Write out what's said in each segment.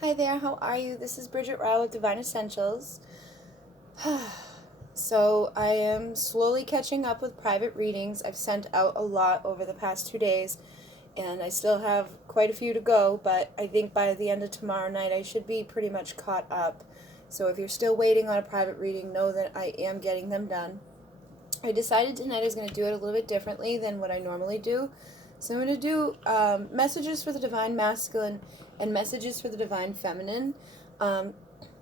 Hi there, how are you? This is Bridget with Divine Essentials. So, I am slowly catching up with private readings. I've sent out a lot over the past 2 days, and I still have quite a few to go, but I think by the end of tomorrow night I should be pretty much caught up. So, if you're still waiting on a private reading, know that I am getting them done. I decided tonight I was going to do it a little bit differently than what I normally do. So I'm going to do messages for the Divine Masculine and messages for the Divine Feminine, um,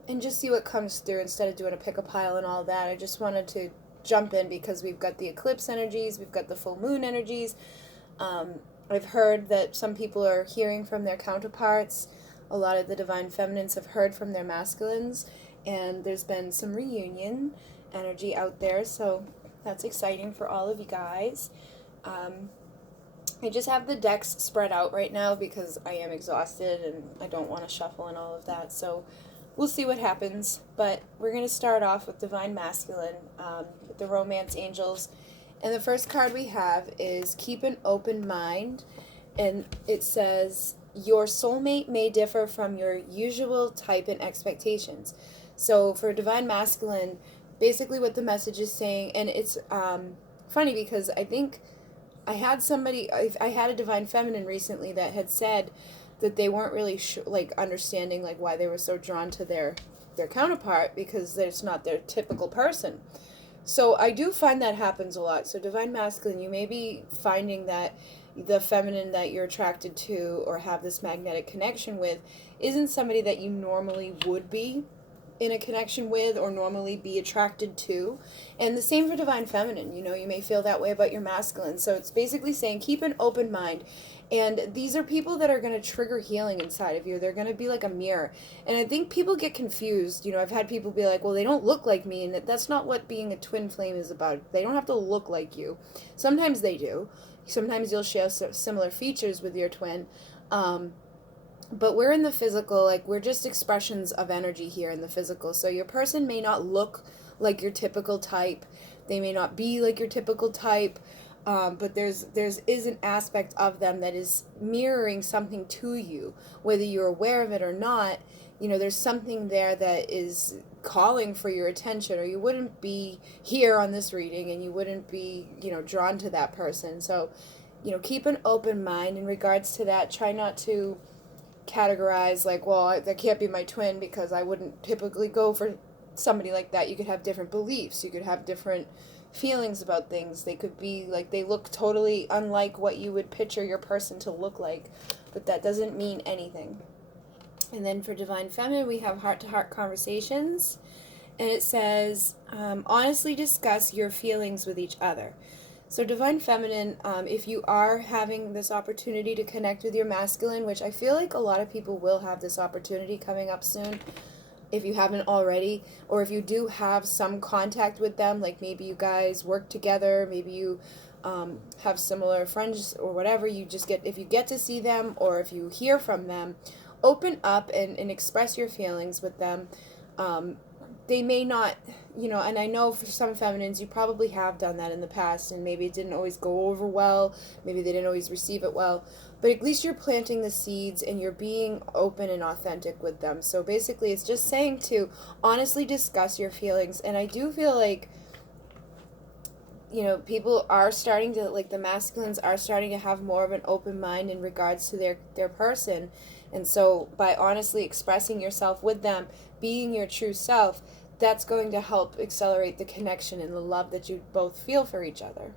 and just see what comes through instead of doing a pick a pile and all that. I just wanted to jump in because we've got the eclipse energies, we've got the full moon energies. I've heard that some people are hearing from their counterparts. A lot of the Divine Feminines have heard from their masculines, and there's been some reunion energy out there, so that's exciting for all of you guys. I just have the decks spread out right now because I am exhausted and I don't want to shuffle and all of that. So we'll see what happens. But we're going to start off with Divine Masculine, with the Romance Angels. And the first card we have is Keep an Open Mind. And it says, your soulmate may differ from your usual type and expectations. So for Divine Masculine, basically what the message is saying, and it's funny because I think I had a Divine Feminine recently that had said that they weren't really understanding why they were so drawn to their counterpart because it's not their typical person. So I do find that happens a lot. So Divine Masculine, you may be finding that the feminine that you're attracted to or have this magnetic connection with isn't somebody that you normally would be in a connection with or normally be attracted to. And the same for Divine Feminine. You may feel that way about your masculine. So it's basically saying keep an open mind. And these are people that are going to trigger healing inside of you. They're going to be like a mirror. And I think people get confused. I've had people be like, well, they don't look like me. And that's not what being a twin flame is about. They don't have to look like you. Sometimes they do. Sometimes you'll share similar features with your twin. But we're in the physical, we're just expressions of energy here in the physical. So your person may not look like your typical type. They may not be like your typical type. But there's an aspect of them that is mirroring something to you, whether you're aware of it or not. There's something there that is calling for your attention, or you wouldn't be here on this reading, and you wouldn't be, drawn to that person. So, keep an open mind in regards to that. Try not to categorize that can't be my twin because I wouldn't typically go for somebody like that. You could have different beliefs. You could have different feelings about things. They could be they look totally unlike what you would picture your person to look like, but that doesn't mean anything. And then for Divine Feminine, we have heart-to-heart conversations, and it says, honestly discuss your feelings with each other. So Divine Feminine, if you are having this opportunity to connect with your masculine, which I feel like a lot of people will have this opportunity coming up soon, if you haven't already, or if you do have some contact with them, maybe you guys work together, maybe you have similar friends or whatever, if you get to see them or if you hear from them, open up and express your feelings with them. They may not, and I know for some feminines, you probably have done that in the past, and maybe it didn't always go over well, maybe they didn't always receive it well, but at least you're planting the seeds and you're being open and authentic with them. So basically, it's just saying to honestly discuss your feelings, and I do feel like, people are starting to, the masculines are starting to have more of an open mind in regards to their person. And so by honestly expressing yourself with them, being your true self, that's going to help accelerate the connection and the love that you both feel for each other.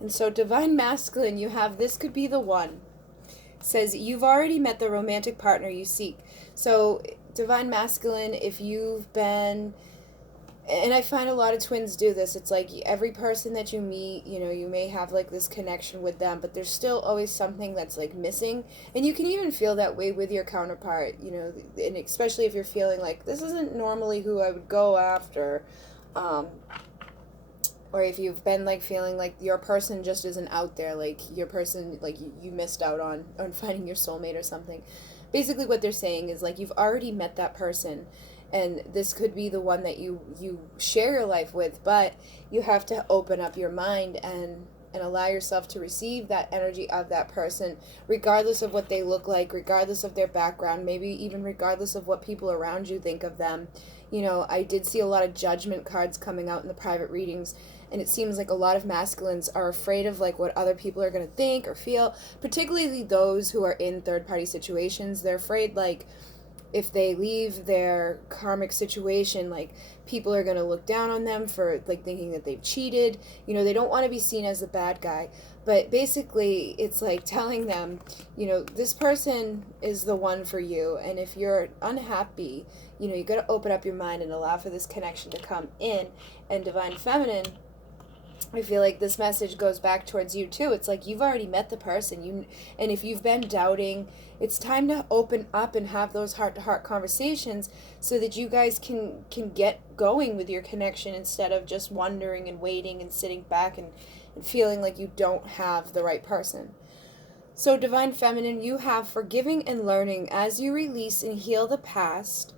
And so Divine Masculine, you have this could be the one. It says you've already met the romantic partner you seek. So Divine Masculine, if you've been... And I find a lot of twins do this. It's every person that you meet, you may have this connection with them, but there's still always something that's missing. And you can even feel that way with your counterpart, and especially if you're feeling this isn't normally who I would go after. Or if you've been feeling your person just isn't out there, your person, you missed out on finding your soulmate or something. Basically what they're saying is you've already met that person. And this could be the one that you share your life with, but you have to open up your mind and and allow yourself to receive that energy of that person, regardless of what they look like, regardless of their background, maybe even regardless of what people around you think of them. You know, I did see a lot of judgment cards coming out in the private readings, and it seems like a lot of masculines are afraid of like what other people are going to think or feel, particularly those who are in third party situations. They're afraid like if they leave their karmic situation, like people are going to look down on them for like thinking that they've cheated. You know, they don't want to be seen as the bad guy. But basically, it's like telling them, you know, this person is the one for you. And if you're unhappy, you know, you got to open up your mind and allow for this connection to come in. And Divine Feminine, I feel like this message goes back towards you too. It's like you've already met the person. And if you've been doubting, it's time to open up and have those heart-to-heart conversations so that you guys can get going with your connection instead of just wondering and waiting and sitting back and feeling like you don't have the right person. So Divine Feminine, you have forgiving and learning. As you release and heal the past,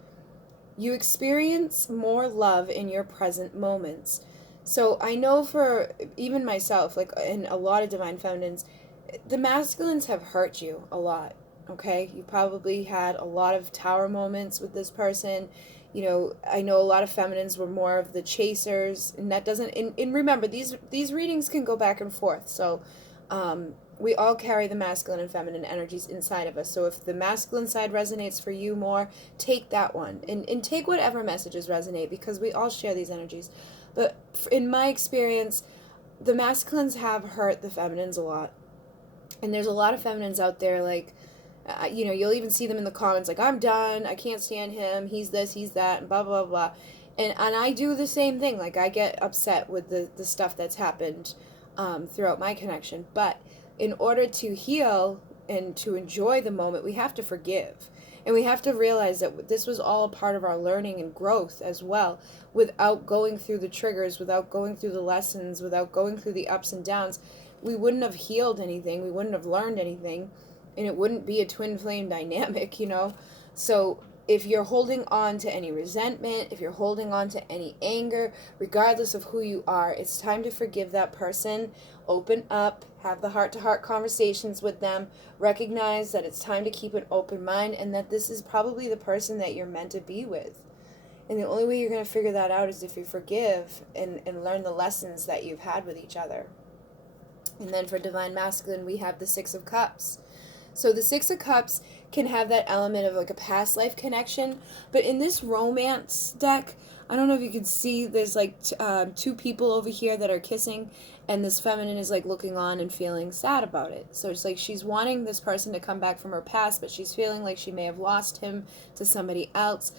you experience more love in your present moments. So I know for even myself, like in a lot of Divine Feminines, the masculines have hurt you a lot, okay? You probably had a lot of tower moments with this person. You know, I know a lot of feminines were more of the chasers, and that doesn't, and remember, these readings can go back and forth. So we all carry the masculine and feminine energies inside of us. So if the masculine side resonates for you more, take that one. And take whatever messages resonate, because we all share these energies. But in my experience, the masculines have hurt the feminines a lot. And there's a lot of feminines out there, like, you know, you'll even see them in the comments, like, I'm done, I can't stand him, he's this, he's that, and blah, blah, blah. And I do the same thing. Like, I get upset with the stuff that's happened throughout my connection. But in order to heal and to enjoy the moment, we have to forgive. And we have to realize that this was all a part of our learning and growth as well, without going through the triggers, without going through the lessons, without going through the ups and downs. We wouldn't have healed anything, we wouldn't have learned anything, and it wouldn't be a twin flame dynamic, you know? So if you're holding on to any resentment, if you're holding on to any anger, regardless of who you are, it's time to forgive that person. Open up, have the heart-to-heart conversations with them, recognize that it's time to keep an open mind, and that this is probably the person that you're meant to be with. And the only way you're going to figure that out is if you forgive and learn the lessons that you've had with each other. And then for Divine Masculine, we have the Six of Cups. So the Six of Cups can have that element of like a past life connection, but in this romance deck, I don't know if you can see, there's like two people over here that are kissing, and this feminine is like looking on and feeling sad about it. So it's like she's wanting this person to come back from her past, but she's feeling like she may have lost him to somebody else.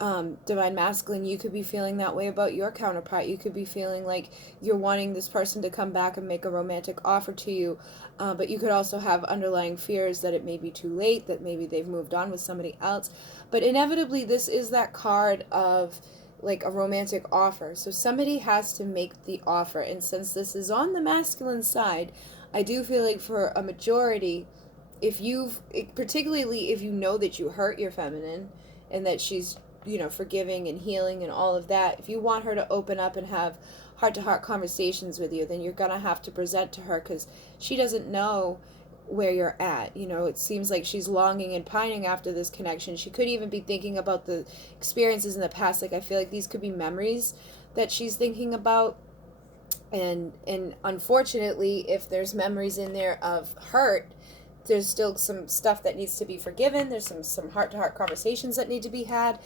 Divine Masculine, you could be feeling that way about your counterpart. You could be feeling like you're wanting this person to come back and make a romantic offer to you, but you could also have underlying fears that it may be too late, that maybe they've moved on with somebody else. But inevitably, this is that card of like a romantic offer. So somebody has to make the offer, and since this is on the masculine side, I do feel like for a majority, particularly if you know that you hurt your feminine and that she's, you know, forgiving and healing and all of that, if you want her to open up and have heart-to-heart conversations with you, then you're gonna have to present to her, because she doesn't know where you're at. You know, it seems like she's longing and pining after this connection. She could even be thinking about the experiences in the past. Like, I feel like these could be memories that she's thinking about, and unfortunately, if there's memories in there of hurt, there's still some stuff that needs to be forgiven. There's some heart-to-heart conversations that need to be had.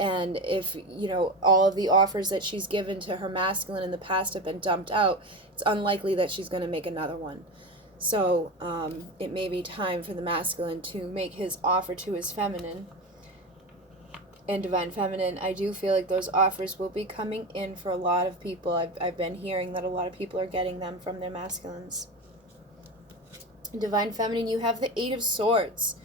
And if, you know, all of the offers that she's given to her masculine in the past have been dumped out, it's unlikely that she's going to make another one. So it may be time for the masculine to make his offer to his feminine. And Divine Feminine, I do feel like those offers will be coming in for a lot of people. I've been hearing that a lot of people are getting them from their masculines. Divine Feminine, you have the Eight of Swords.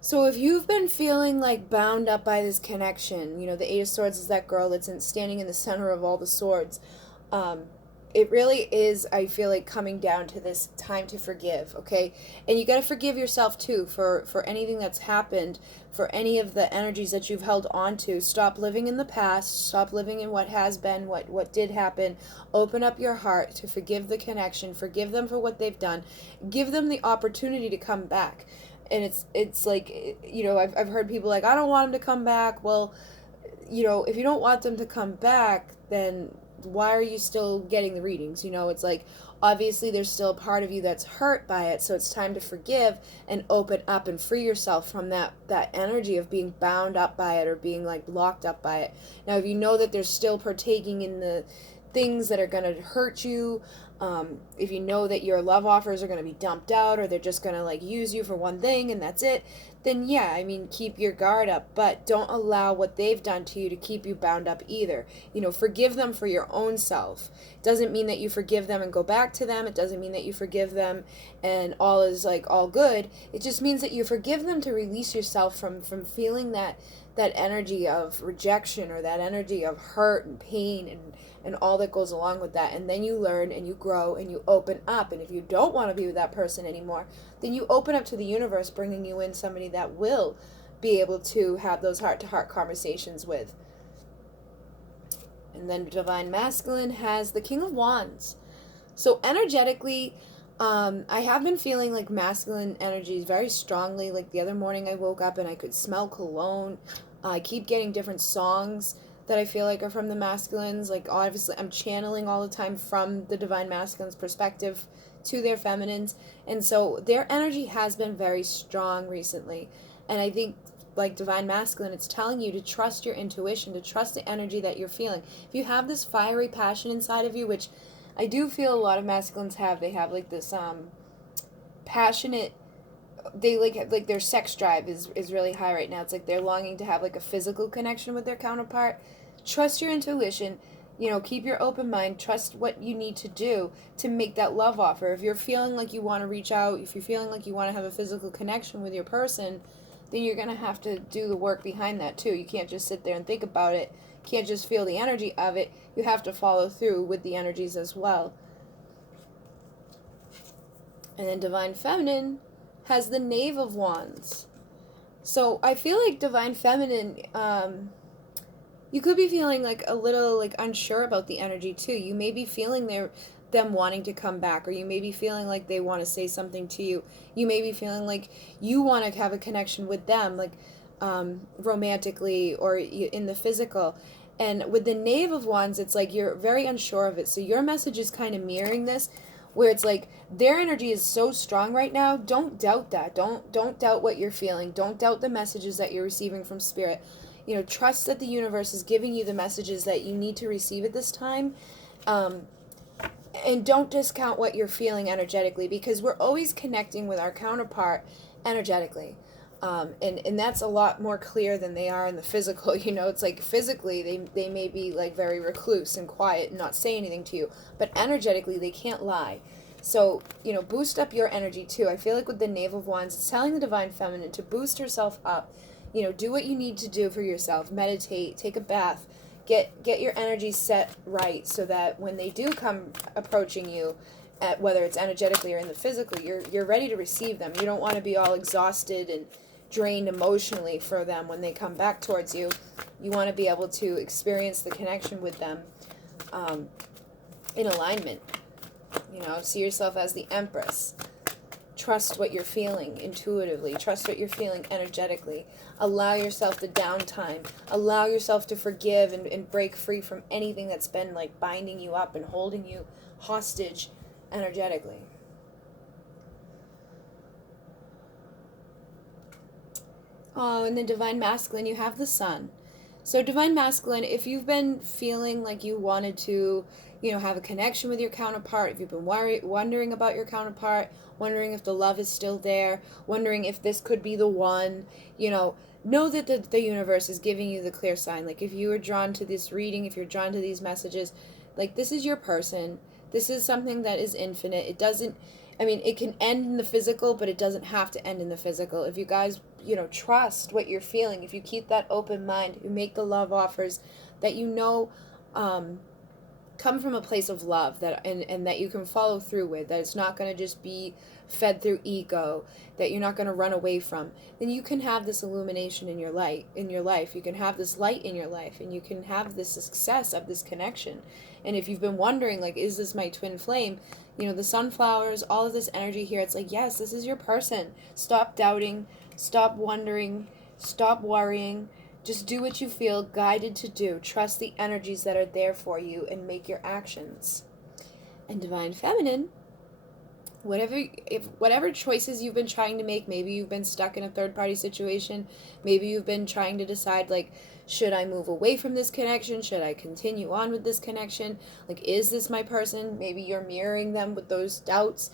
So if you've been feeling like bound up by this connection, you know, the Eight of Swords is that girl that's standing in the center of all the swords. it really is, I feel like, coming down to this time to forgive, okay? And you got to forgive yourself too for anything that's happened, for any of the energies that you've held on to. Stop living in the past, stop living in what has been, what did happen. Open up your heart to forgive the connection, forgive them for what they've done. Give them the opportunity to come back. And it's like, you know, I've heard people like, I don't want them to come back. Well, you know, if you don't want them to come back, then why are you still getting the readings? You know, it's like, obviously there's still a part of you that's hurt by it, so it's time to forgive and open up and free yourself from that energy of being bound up by it or being like locked up by it. Now, if you know that they're still partaking in the things that are going to hurt you, if you know that your love offers are going to be dumped out, or they're just going to like use you for one thing and that's it, then yeah, I mean, keep your guard up, but don't allow what they've done to you to keep you bound up either. You know, forgive them for your own self. It doesn't mean that you forgive them and go back to them. It doesn't mean that you forgive them and all is like all good. It just means that you forgive them to release yourself from feeling that energy of rejection, or that energy of hurt and pain and all that goes along with that. And then you learn and you grow and you open up. And if you don't want to be with that person anymore, then you open up to the universe bringing you in somebody that will be able to have those heart-to-heart conversations with. And then Divine Masculine has the King of Wands. So energetically, I have been feeling like masculine energies very strongly. Like the other morning I woke up and I could smell cologne. I keep getting different songs that I feel like are from the masculines. Like obviously I'm channeling all the time from the Divine Masculines perspective to their feminines. And so their energy has been very strong recently. And I think like Divine Masculine, it's telling you to trust your intuition, to trust the energy that you're feeling. If you have this fiery passion inside of you, which I do feel a lot of masculines have, they have like this passionate, they like their sex drive is really high right now. It's like they're longing to have like a physical connection with their counterpart. Trust your intuition, you know, keep your open mind, trust what you need to do to make that love offer. If you're feeling like you want to reach out, if you're feeling like you want to have a physical connection with your person, then you're going to have to do the work behind that too. You can't just sit there and think about it. You can't just feel the energy of it. You have to follow through with the energies as well. And then Divine Feminine has the Knave of Wands. So I feel like Divine Feminine, you could be feeling like a little like unsure about the energy too. You may be feeling them wanting to come back, or you may be feeling like they want to say something to you. You may be feeling like you want to have a connection with them, like romantically or in the physical. And with the Knave of Wands, it's like you're very unsure of it. So your message is kind of mirroring this, where it's like their energy is so strong right now. Don't doubt that. Don't doubt what you're feeling. Don't doubt the messages that you're receiving from Spirit. You know, trust that the universe is giving you the messages that you need to receive at this time. And don't discount what you're feeling energetically, because we're always connecting with our counterpart energetically. And that's a lot more clear than they are in the physical. You know, it's like physically they may be like very recluse and quiet and not say anything to you, but energetically they can't lie. So, you know, boost up your energy too. I feel like with the Knave of Wands, it's telling the Divine Feminine to boost herself up. You know, do what you need to do for yourself. Meditate, take a bath, get your energy set right, so that when they do come approaching you, whether it's energetically or in the physical, you're ready to receive them. You don't want to be all exhausted and drained emotionally for them when they come back towards you. You want to be able to experience the connection with them in alignment. You know, see yourself as the Empress. Trust what you're feeling intuitively. Trust what you're feeling energetically. Allow yourself the downtime. Allow yourself to forgive and break free from anything that's been like binding you up and holding you hostage energetically. Oh, and then Divine Masculine, you have the Sun. So Divine Masculine, if you've been feeling like you wanted to, you know, have a connection with your counterpart, if you've been wondering about your counterpart, wondering if the love is still there, wondering if this could be the one, you know that the universe is giving you the clear sign. Like if you are drawn to this reading, if you're drawn to these messages, like this is your person. This is something that is infinite. It doesn't, I mean, it can end in the physical, but it doesn't have to end in the physical. If you guys, you know, trust what you're feeling, if you keep that open mind, you make the love offers that you know come from a place of love, that and that you can follow through with, that it's not going to just be fed through ego, that you're not going to run away from, then you can have this illumination in your life. You can have this light in your life, and you can have this success of this connection. And if you've been wondering, like, is this my twin flame, the sunflowers, all of this energy here, it's like, yes, this is your person. Stop doubting, stop wondering, stop worrying. Just do what you feel guided to do. Trust the energies that are there for you and make your actions. And Divine Feminine, whatever choices you've been trying to make, maybe you've been stuck in a third-party situation, maybe you've been trying to decide, like, should I move away from this connection? Should I continue on with this connection? Like, is this my person? Maybe you're mirroring them with those doubts.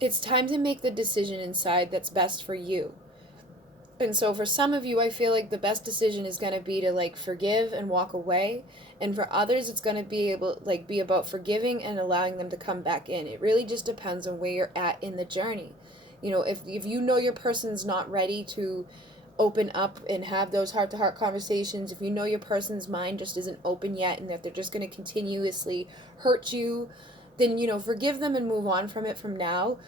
It's time to make the decision inside that's best for you. And so for some of you, I feel like the best decision is going to be to, like, forgive and walk away. And for others, it's going to be about forgiving and allowing them to come back in. It really just depends on where you're at in the journey. If you know your person's not ready to open up and have those heart-to-heart conversations, if you know your person's mind just isn't open yet and that they're just going to continuously hurt you, then, forgive them and move on from it for now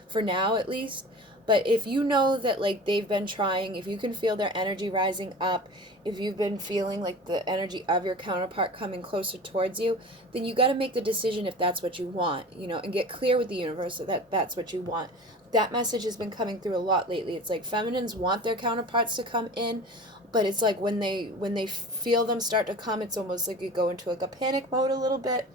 at least. But if you know that, like, they've been trying, if you can feel their energy rising up, if you've been feeling like the energy of your counterpart coming closer towards you, then you got to make the decision if that's what you want, and get clear with the universe that that's what you want. That message has been coming through a lot lately. It's like feminines want their counterparts to come in, but it's like when they feel them start to come, it's almost like you go into like a panic mode a little bit.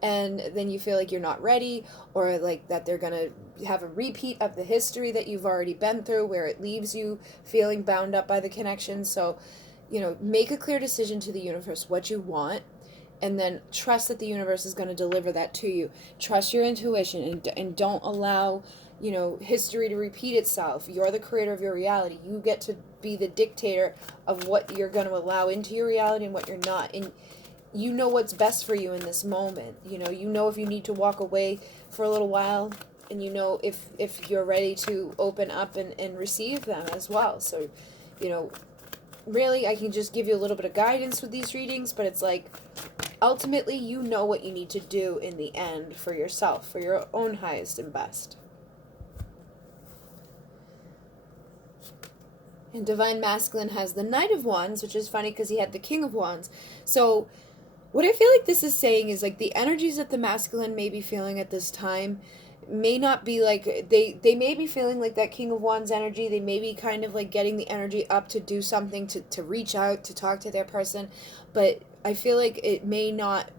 And then you feel like you're not ready, or like that they're going to have a repeat of the history that you've already been through, where it leaves you feeling bound up by the connection. So, make a clear decision to the universe what you want, and then trust that the universe is going to deliver that to you. Trust your intuition, and don't allow, history to repeat itself. You're the creator of your reality. You get to be the dictator of what you're going to allow into your reality and what you're not. And you know what's best for you in this moment. You know if you need to walk away for a little while, and if you're ready to open up and receive them as well. So, really, I can just give you a little bit of guidance with these readings, but it's like, ultimately, you know what you need to do in the end for yourself, for your own highest and best. And Divine Masculine has the Knight of Wands, which is funny because he had the King of Wands. So what I feel like this is saying is, like, the energies that the masculine may be feeling at this time may not be like, they may be feeling like that King of Wands energy. They may be kind of like getting the energy up to do something, to reach out, to talk to their person. But I feel like it may not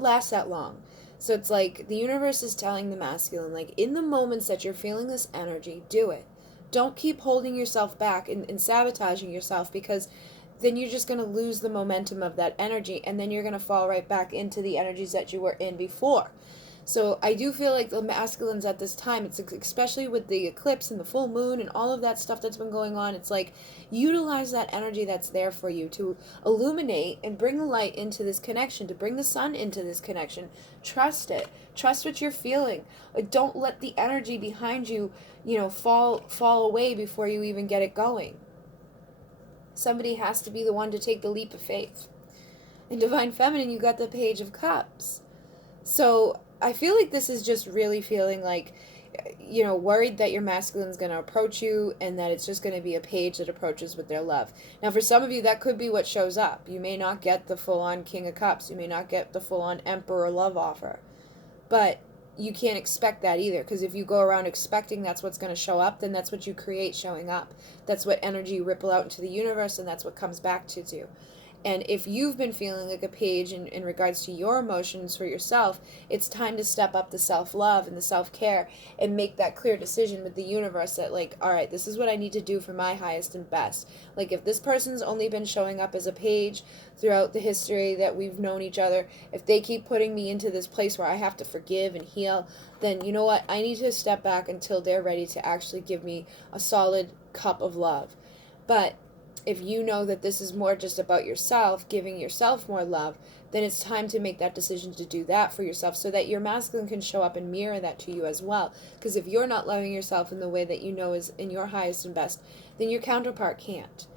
last that long. So it's like the universe is telling the masculine, like, in the moments that you're feeling this energy, do it. Don't keep holding yourself back and sabotaging yourself, because then you're just going to lose the momentum of that energy, and then you're going to fall right back into the energies that you were in before. So I do feel like the masculines at this time, it's especially with the eclipse and the full moon and all of that stuff that's been going on, it's like, utilize that energy that's there for you to illuminate and bring the light into this connection, to bring the sun into this connection. Trust it. Trust what you're feeling. Like, don't let the energy behind you, fall away before you even get it going. Somebody has to be the one to take the leap of faith. In Divine Feminine, you got the Page of Cups. So I feel like this is just really feeling like, worried that your masculine's going to approach you, and that it's just going to be a page that approaches with their love. Now, for some of you, that could be what shows up. You may not get the full-on King of Cups. You may not get the full-on Emperor love offer. But you can't expect that either, because if you go around expecting that's what's going to show up, then that's what you create showing up. That's what energy you ripple out into the universe, and that's what comes back to you. And if you've been feeling like a page in regards to your emotions for yourself, it's time to step up the self-love and the self-care and make that clear decision with the universe that, like, all right, this is what I need to do for my highest and best. Like, if this person's only been showing up as a page throughout the history that we've known each other, if they keep putting me into this place where I have to forgive and heal, then you know what? I need to step back until they're ready to actually give me a solid cup of love. But if you know that this is more just about yourself, giving yourself more love, then it's time to make that decision to do that for yourself, so that your masculine can show up and mirror that to you as well. Because if you're not loving yourself in the way that you know is in your highest and best, then your counterpart can't.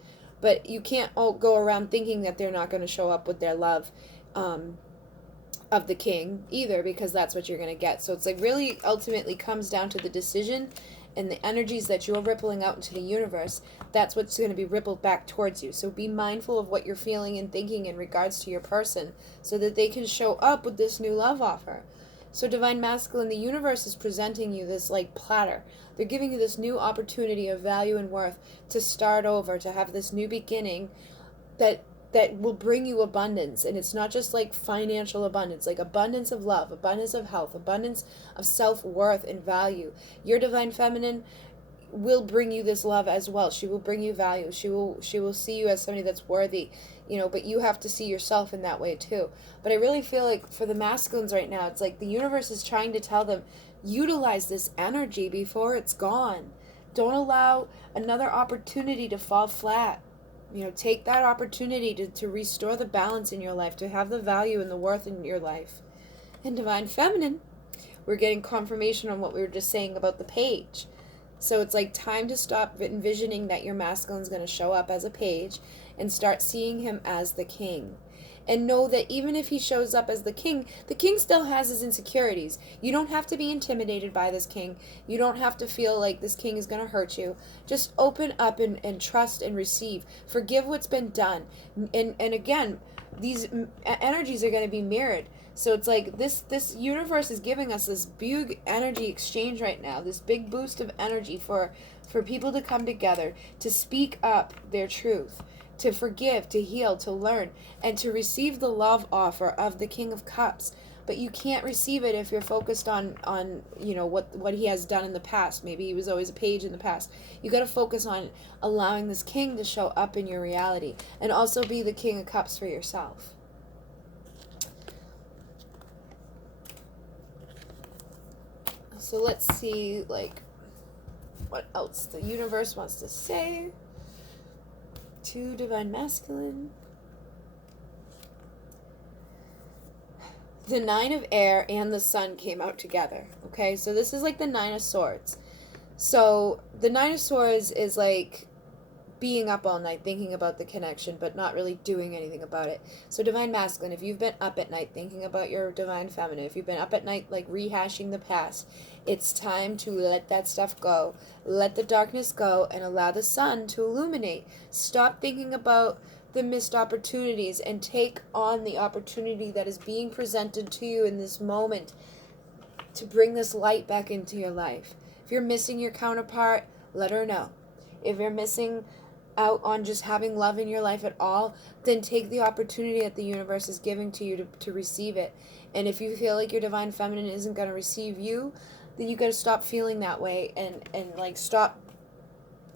But you can't all go around thinking that they're not going to show up with their love of the king either, because that's what you're going to get. So it's like really ultimately comes down to the decision and the energies that you're rippling out into the universe. That's what's going to be rippled back towards you. So be mindful of what you're feeling and thinking in regards to your person so that they can show up with this new love offer. So Divine Masculine, the universe is presenting you this like platter. They're giving you this new opportunity of value and worth to start over, to have this new beginning that will bring you abundance. And it's not just like financial abundance, like abundance of love, abundance of health, abundance of self-worth and value. Your Divine Feminine will bring you this love as well. She will bring you value. She will see you as somebody that's worthy, but you have to see yourself in that way too. But I really feel like for the masculines right now, it's like the universe is trying to tell them, utilize this energy before it's gone. Don't allow another opportunity to fall flat. Take that opportunity to restore the balance in your life, to have the value and the worth in your life. And Divine Feminine, we're getting confirmation on what we were just saying about the page. So it's like time to stop envisioning that your masculine is going to show up as a page and start seeing him as the king. And know that even if he shows up as the king still has his insecurities. You don't have to be intimidated by this king. You don't have to feel like this king is going to hurt you. Just open up and trust and receive. Forgive what's been done. And again, these energies are going to be mirrored. So it's like this universe is giving us this big energy exchange right now, this big boost of energy for people to come together, to speak up their truth, to forgive, to heal, to learn, and to receive the love offer of the King of Cups. But you can't receive it if you're focused on what he has done in the past. Maybe he was always a page in the past. You got to focus on allowing this king to show up in your reality and also be the King of Cups for yourself. So let's see what else the universe wants to say to Divine Masculine. The Nine of Air and the Sun came out together. Okay, so this is like the Nine of Swords. So the Nine of Swords is like being up all night thinking about the connection but not really doing anything about it. So Divine Masculine, if you've been up at night thinking about your Divine Feminine, if you've been up at night like rehashing the past, it's time to let that stuff go. Let the darkness go and allow the sun to illuminate. Stop thinking about the missed opportunities and take on the opportunity that is being presented to you in this moment to bring this light back into your life. If you're missing your counterpart, let her know. If you're missing out on just having love in your life at all, then take the opportunity that the universe is giving to you to receive it. And if you feel like your Divine Feminine isn't going to receive you, then you got to stop feeling that way and like stop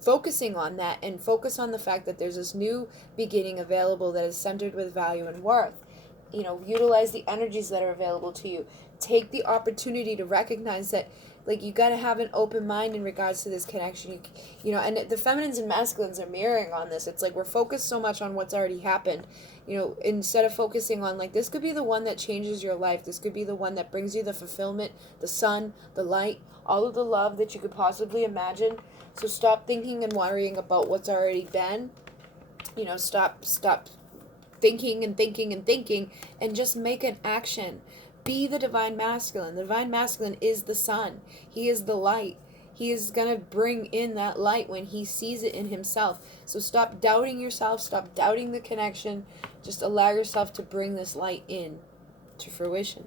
focusing on that and focus on the fact that there's this new beginning available that is centered with value and worth. Utilize the energies that are available to you. Take the opportunity to recognize that you got to have an open mind in regards to this connection. And the feminines and masculines are mirroring on this. It's like we're focused so much on what's already happened, instead of focusing on this could be the one that changes your life. This could be the one that brings you the fulfillment, the sun, the light, all of the love that you could possibly imagine. So stop thinking and worrying about what's already been. Stop thinking and just make an action. Be the Divine Masculine. The Divine Masculine is the sun. He is the light. He is going to bring in that light when he sees it in himself. So stop doubting yourself. Stop doubting the connection. Just allow yourself to bring this light in to fruition.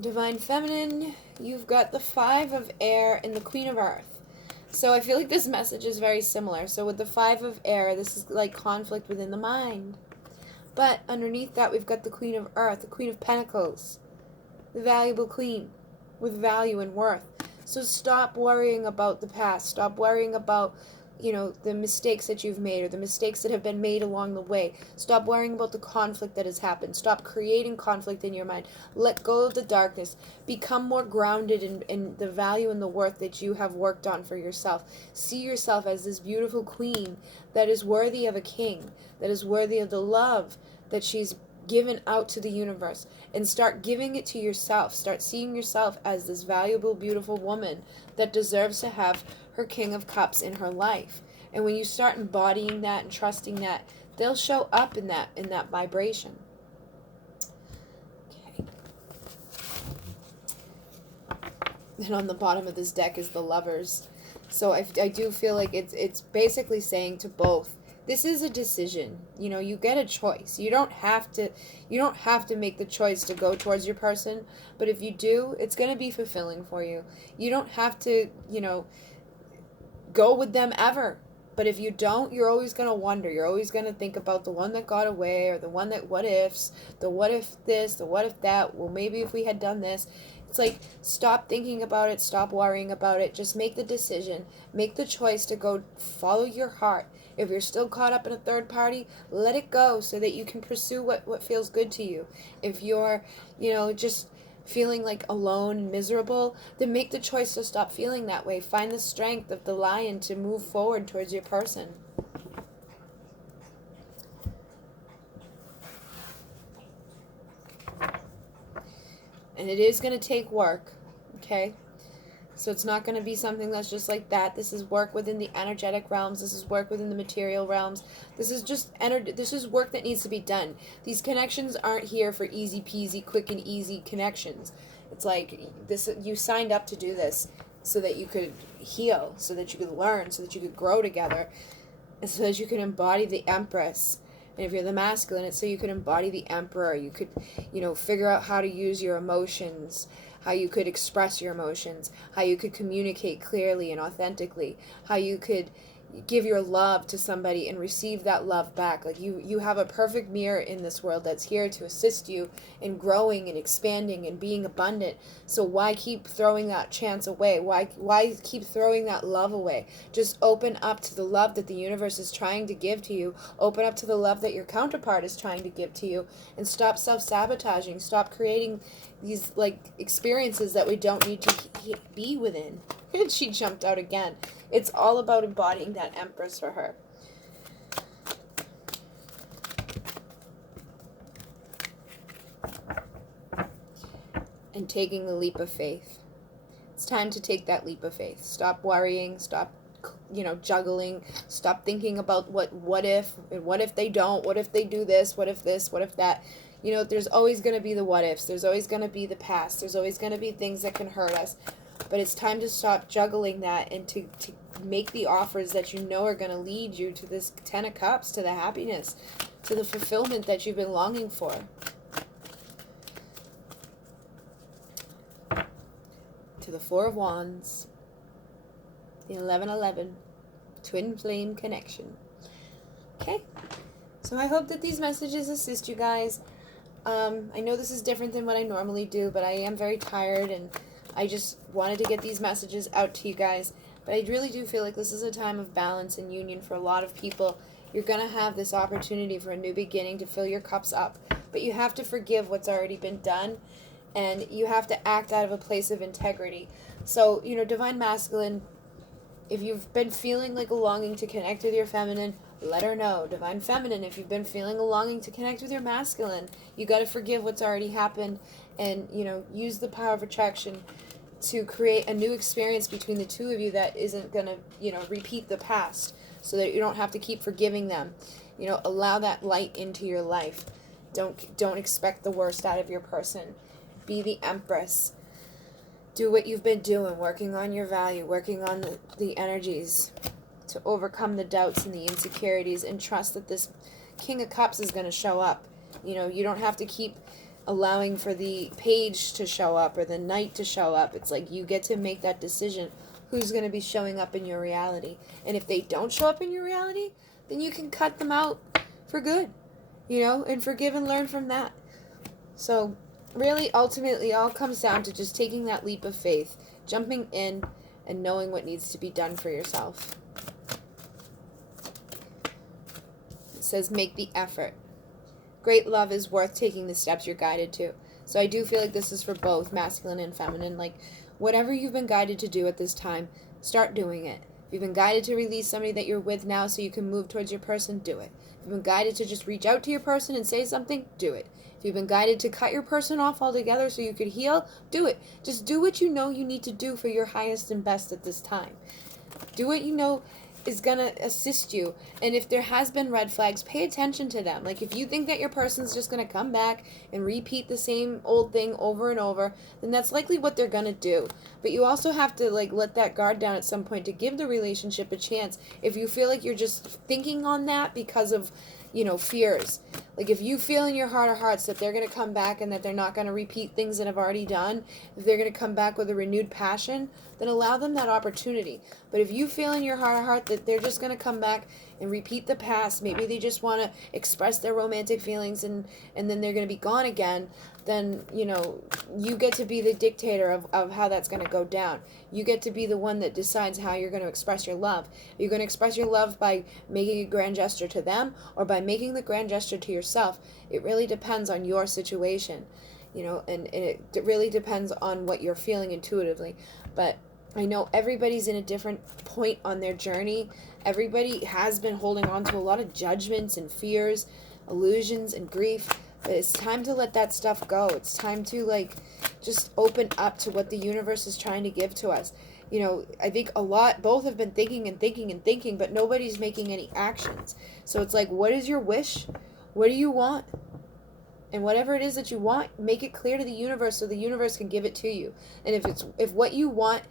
Divine Feminine, you've got the Five of Air and the Queen of Earth. So I feel like this message is very similar. So with the Five of Air, this is like conflict within the mind. But underneath that, we've got the Queen of Earth, the Queen of Pentacles, the valuable queen with value and worth. So stop worrying about the past. Stop worrying about, the mistakes that you've made or the mistakes that have been made along the way. Stop worrying about the conflict that has happened. Stop creating conflict in your mind. Let go of the darkness. Become more grounded in the value and the worth that you have worked on for yourself. See yourself as this beautiful queen that is worthy of a king, that is worthy of the love that she's given out to the universe, and start giving it to yourself. Start seeing yourself as this valuable, beautiful woman that deserves to have her King of Cups in her life. And when you start embodying that and trusting that, they'll show up in that vibration. Okay. And on the bottom of this deck is the Lovers. So I do feel like it's basically saying to both, this is a decision. You get a choice. You don't have to make the choice to go towards your person, but if you do, it's going to be fulfilling for you. You don't have to, go with them ever. But if you don't, you're always going to wonder. You're always going to think about the one that got away, or the one that what ifs, the what if this, the what if that, well, maybe if we had done this. It's like, stop thinking about it, stop worrying about it, just make the decision, make the choice to go follow your heart. If you're still caught up in a third party, let it go so that you can pursue what feels good to you. If you're, just feeling like alone and miserable, then make the choice to stop feeling that way. Find the strength of the lion to move forward towards your person. And it is going to take work, okay? So it's not going to be something that's just like that. This is work within the energetic realms. This is work within the material realms. This is just this is work that needs to be done. These connections aren't here for easy peasy, quick and easy connections. It's like this, you signed up to do this so that you could heal, so that you could learn, so that you could grow together, and so that you can embody the Empress. And if you're the masculine, it's so you could embody the Emperor. You could, figure out how to use your emotions, how you could express your emotions, how you could communicate clearly and authentically, how you could give your love to somebody and receive that love back. Like you have a perfect mirror in this world that's here to assist you in growing and expanding and being abundant. So why keep throwing that chance away? Why keep throwing that love away? Just open up to the love that the universe is trying to give to you. Open up to the love that your counterpart is trying to give to you, and stop self-sabotaging. Stop creating these experiences that we don't need to be within. And she jumped out again. It's all about embodying that Empress for her. And taking the leap of faith. It's time to take that leap of faith. Stop worrying. Stop, juggling. Stop thinking about what if, and what if they don't, what if they do this, what if that. There's always going to be the what ifs. There's always going to be the past. There's always going to be things that can hurt us. But it's time to stop juggling that and to make the offers that are going to lead you to this 10 of Cups, to the happiness, to the fulfillment that you've been longing for. To the 4 of Wands, the 1111, twin flame connection. Okay, so I hope that these messages assist you guys. I know this is different than what I normally do, but I am very tired, and I just wanted to get these messages out to you guys. But I really do feel like this is a time of balance and union for a lot of people. You're going to have this opportunity for a new beginning to fill your cups up. But you have to forgive what's already been done. And you have to act out of a place of integrity. So, Divine Masculine, if you've been feeling like a longing to connect with your feminine, let her know. Divine Feminine, if you've been feeling a longing to connect with your masculine, you got to forgive what's already happened and, use the power of attraction to create a new experience between the two of you that isn't going to, repeat the past, so that you don't have to keep forgiving them. Allow that light into your life. Don't expect the worst out of your person. Be the Empress. Do what you've been doing, working on your value, working on the energies to overcome the doubts and the insecurities, and trust that this King of Cups is going to show up. You don't have to keep allowing for the Page to show up or the Knight to show up. It's like you get to make that decision who's going to be showing up in your reality. And if they don't show up in your reality, then you can cut them out for good, and forgive and learn from that. So really, ultimately, it all comes down to just taking that leap of faith, jumping in, and knowing what needs to be done for yourself. It says, make the effort. Great love is worth taking the steps you're guided to. So I do feel like this is for both masculine and feminine. Like, whatever you've been guided to do at this time, start doing it. If you've been guided to release somebody that you're with now so you can move towards your person, do it. If you've been guided to just reach out to your person and say something, do it. If you've been guided to cut your person off altogether so you could heal, do it. Just do what you know you need to do for your highest and best at this time. Do what you know is going to assist you. And if there has been red flags, pay attention to them. Like, if you think that your person's just going to come back and repeat the same old thing over and over, then that's likely what they're going to do. But you also have to, like, let that guard down at some point to give the relationship a chance. If you feel like you're just thinking on that because of, fears. Like, if you feel in your heart of hearts that they're going to come back and that they're not going to repeat things that have already done, if they're going to come back with a renewed passion, then allow them that opportunity. But if you feel in your heart of heart that they're just going to come back and repeat the past, maybe they just want to express their romantic feelings and then they're going to be gone again, then, you get to be the dictator of how that's going to go down. You get to be the one that decides how you're going to express your love. Are you going to express your love by making a grand gesture to them or by making the grand gesture to yourself? It really depends on your situation, and it really depends on what you're feeling intuitively. But I know everybody's in a different point on their journey. Everybody has been holding on to a lot of judgments and fears, illusions and grief. But it's time to let that stuff go. It's time to, just open up to what the universe is trying to give to us. I think both have been thinking and thinking and thinking, but nobody's making any actions. So it's like, what is your wish? What do you want? And whatever it is that you want, make it clear to the universe so the universe can give it to you. And if what you want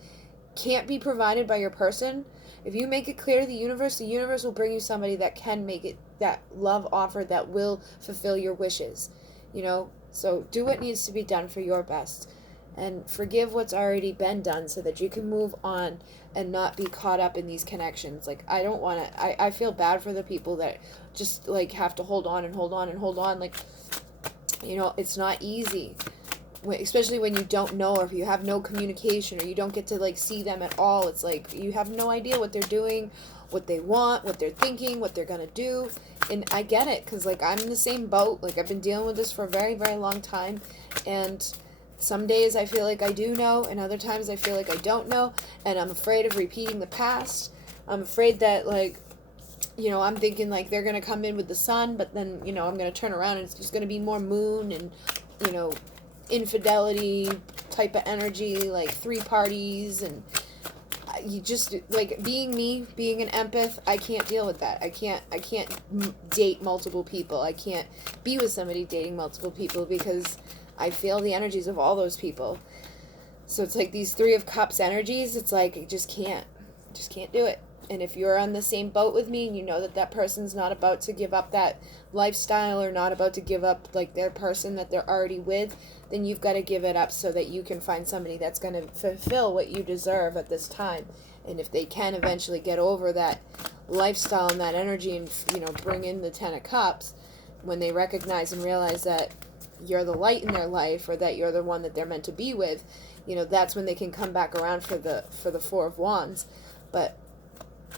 can't be provided by your person, if you make it clear to the universe will bring you somebody that can make it, that love offer that will fulfill your wishes. So do what needs to be done for your best, and forgive what's already been done so that you can move on and not be caught up in these connections. Like, I don't want to, I feel bad for the people that just have to hold on and hold on and hold on. It's not easy, especially when you don't know, or if you have no communication, or you don't get to see them at all. It's like you have no idea what they're doing, what they want, what they're thinking, what they're gonna do. And I get it, because I'm in the same boat. I've been dealing with this for a very, very long time, and some days I feel like I do know, and other times I feel like I don't know, and I'm afraid of repeating the past. I'm afraid that I'm thinking they're gonna come in with the sun, but then I'm gonna turn around and it's just gonna be more moon and infidelity type of energy, 3 parties, and you just being me, being an empath, I can't deal with that. I can't date multiple people. I can't be with somebody dating multiple people, because I feel the energies of all those people. So it's these 3 of Cups energies. It's I just can't do it. And if you're on the same boat with me and you know that person's not about to give up that lifestyle, or not about to give up their person that they're already with, then you've got to give it up so that you can find somebody that's going to fulfill what you deserve at this time. And if they can eventually get over that lifestyle and that energy and, bring in the 10 of Cups, when they recognize and realize that you're the light in their life, or that you're the one that they're meant to be with, that's when they can come back around for the 4 of Wands. But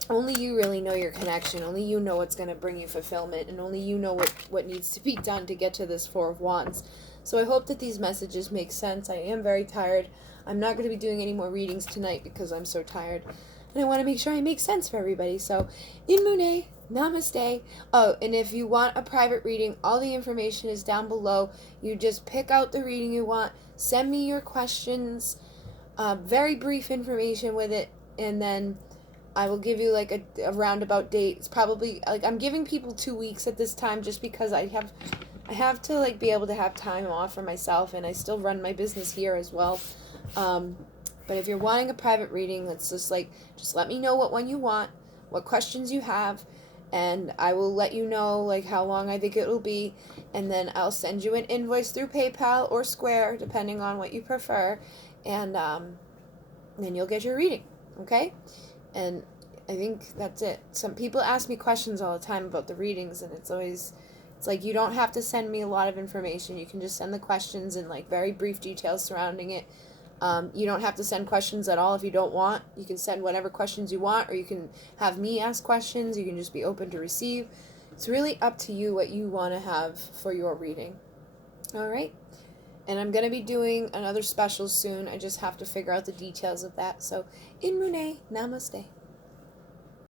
only you really know your connection. Only you know what's going to bring you fulfillment, and only you know what needs to be done to get to this 4 of Wands. So I hope that these messages make sense. I am very tired. I'm not going to be doing any more readings tonight because I'm so tired, and I want to make sure I make sense for everybody. So, in Mune, namaste. Oh, and if you want a private reading, all the information is down below. You just pick out the reading you want, send me your questions, very brief information with it, and then I will give you a roundabout date. It's probably I'm giving people 2 weeks at this time, just because I have to be able to have time off for myself, and I still run my business here as well. But if you're wanting a private reading, let's just let me know what one you want, what questions you have, and I will let you know how long I think it'll be, and then I'll send you an invoice through PayPal or Square, depending on what you prefer, and then you'll get your reading. Okay? And I think that's it. Some people ask me questions all the time about the readings, and it's you don't have to send me a lot of information. You can just send the questions and very brief details surrounding it. You don't have to send questions at all if you don't want. You can send whatever questions you want, or you can have me ask questions. You can just be open to receive. It's really up to you what you want to have for your reading. All right? And I'm going to be doing another special soon. I just have to figure out the details of that. So, in Mune, namaste.